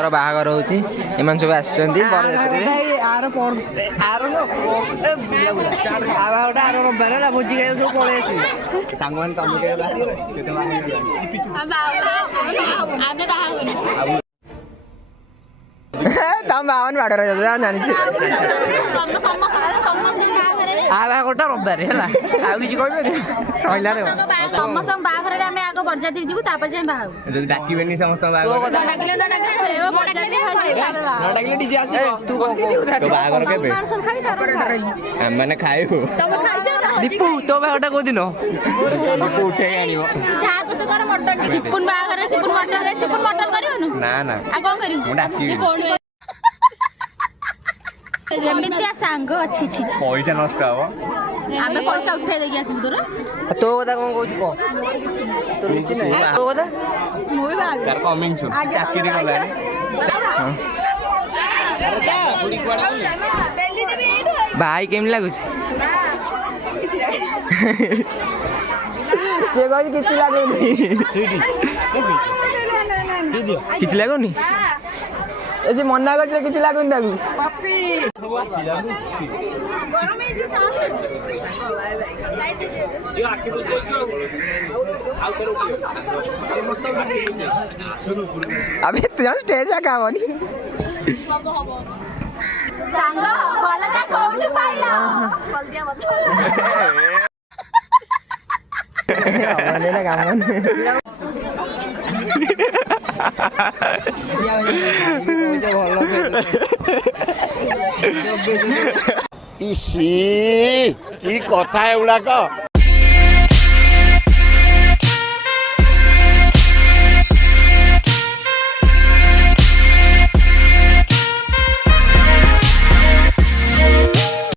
ସାଙ୍ଗର ବାହାଘର ହଉଛି ଏମାନେ ସବୁ ଆସିଛନ୍ତି ଭୋଜି ଖାଇବା ସବୁ ପଳେଇ ଆସିବେ ତମ ବାହାନ ବାଡରେ ଜାଣିଛି ବାହାଘରଟା ରବିବାରେ ହେଲା ଆଉ କିଛି କହିପାରିବେ ସଇଲାରେ ସମସ୍ତଙ୍କ ବାହାଘରରେ ଆମେ ଆଗ ବରଯାତ୍ରୀ ଯିବୁ ତାପରେ ଯାଇ ବାହା ହବୁ ଯଦି ଡାକିବେନି ସମସ୍ତଙ୍କ ବାହାଘର ତୁ ବସିଯିବୁ ତୋ ବାହାଘର କେବେ ମାନେ ଖାଇବୁ ଦୀପୁ ତୋ ବାହାଘରଟା କୋଉଦିନ ଉଠେଇ ଆଣିବ ଯାହା କରୁଛୁ କର ମଟନ ସିପୁନ ବାହାଘରରେ ସିପୁନ ମଟନ କରିବନି ନା ନା ଆଉ କଣ କରିବୁ ମୁଁ ଡାକିବି ଯେମିତିଆ ସାଙ୍ଗ ଅଛି ପଇସା ନଷ୍ଟ ହବ ଆମେ ପଇସା ଉଠେଇ ଦେଇକି ଆସିବୁ ତୋର ତୋ କଥା କଣ କହୁଛୁ କହ ତୋର କିଛି ନାହିଁ ତୋ କଥା ତାର କମିଂ ସୁନ୍ ଚାକିରି କଲାଣି ଭାଇ କେମିତି ଲାଗୁଛି ସେ କହିଛି କିଛି ଲାଗୁନି କିଛି ଲାଗୁନି ଏ ଯେ ମନା କରିଥିଲେ କିଛି ଲାଗୁନି ତାକୁ আবে তুই স্টেজ একা হবনি ସାଙ୍ଗ ଭଲଟା କୋଉଠି ପାଇଲ ହଳଦିଆ ବତ ইসি কি কথা এগুলাক